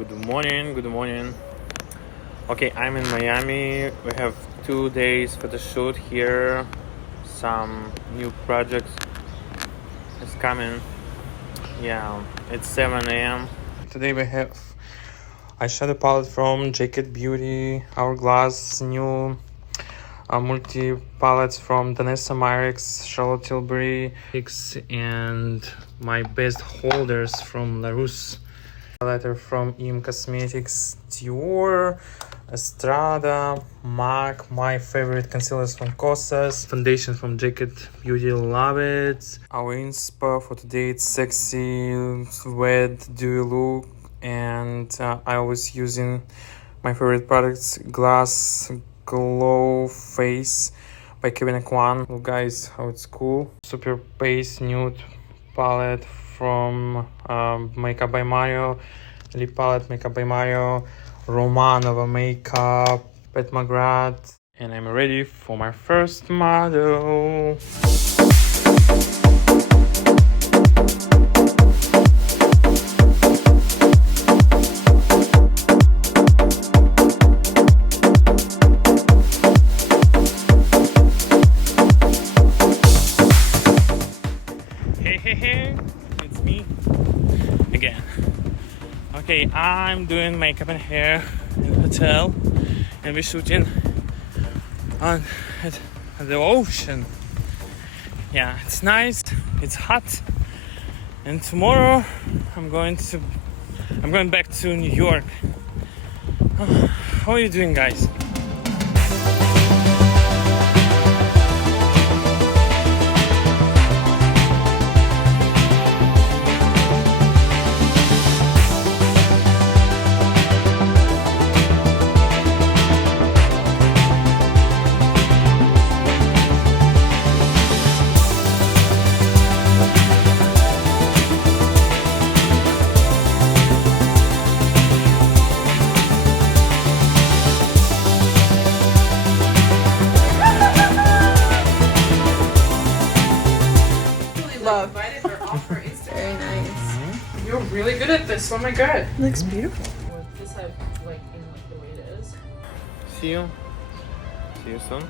Good morning, good morning. Okay, I'm in Miami. We have 2 days for the shoot here. Some new projects is coming. Yeah, it's 7 a.m. Today I shot a palette from Jacket Beauty, Hourglass, new multi palettes from Danessa Myrix, Charlotte Tilbury, and my best holders from Larousse. Letter from Im Cosmetics, Dior, Estrada, MAC, my favorite concealers from Cosas, foundation from Jacket Beauty, love it. Our inspo for today, it's sexy, wet, dewy look, and I was using my favorite products, Glass Glow Face by Kevin Kwan. Look guys, how it's cool. Super Base Nude palette from Makeup by Mario, lip palette Makeup by Mario, Romanova makeup, Pat McGrath, and I'm ready for my first model. Hey, it's me again. Okay, I'm doing makeup and hair in the hotel, and we're shooting at the ocean. Yeah, it's nice, it's hot, and tomorrow I'm going back to New York. How are you doing, guys? Very nice. You're really good at this. Oh my god. Looks beautiful. This I like, the way it is. See you soon.